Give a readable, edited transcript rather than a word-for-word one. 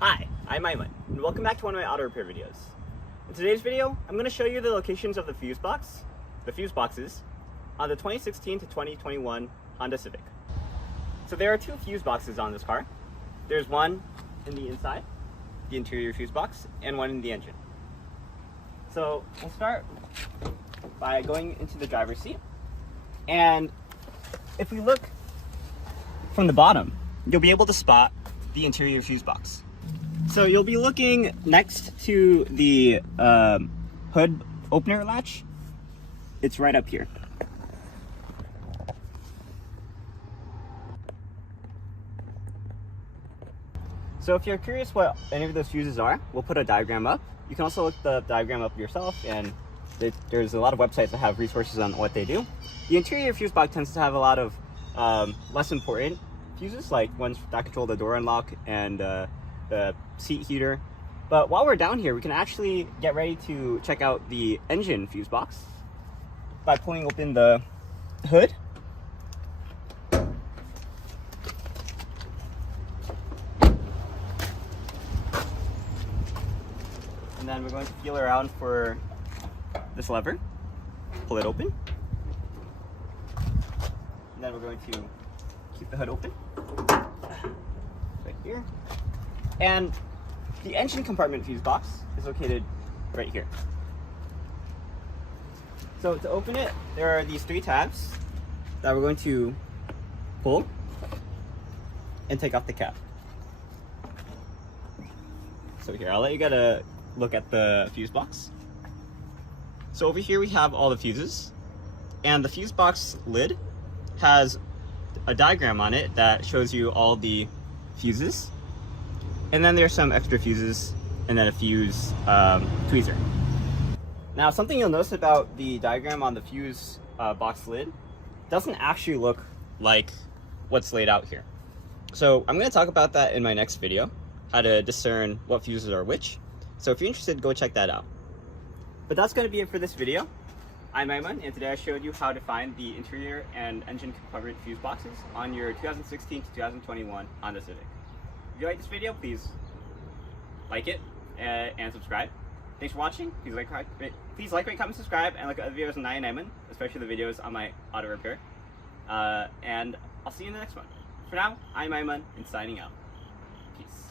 Hi, I'm Aiman, and welcome back to one of my auto repair videos. In today's video, I'm going to show you the locations of the fuse boxes, on the 2016 to 2021 Honda Civic. So there are two fuse boxes on this car. There's one in the inside, the interior fuse box, and one in the engine. So we'll start by going into the driver's seat, and if we look from the bottom, you'll be able to spot the interior fuse box. So you'll be looking next to the hood opener latch. It's right up here. So if you're curious what any of those fuses are, we'll put a diagram up. You can also look the diagram up yourself, and there's a lot of websites that have resources on what they do. The interior fuse box tends to have a lot of less important fuses, like ones that control the door unlock and the seat heater. But while we're down here, we can actually get ready to check out the engine fuse box by pulling open the hood. And then we're going to feel around for this lever, pull it open. And then we're going to keep the hood open, right here. And the engine compartment fuse box is located right here. So to open it, there are these three tabs that we're going to pull and take off the cap. So here, I'll let you get a look at the fuse box. So over here we have all the fuses, and the fuse box lid has a diagram on it that shows you all the fuses. And then there's some extra fuses, and then a fuse tweezer. Now, something you'll notice about the diagram on the fuse box lid doesn't actually look like what's laid out here. So I'm going to talk about that in my next video, how to discern what fuses are which. So if you're interested, go check that out. But that's going to be it for this video. I'm Aiman, and today I showed you how to find the interior and engine compartment fuse boxes on your 2016 to 2021 Honda Civic. If you like this video, please like it and subscribe. Thanks for watching. Please like, rate, comment, subscribe, and look at other videos on EyeOnAiman, especially the videos on my auto repair. And I'll see you in the next one. For now, I'm Aiman, and signing out. Peace.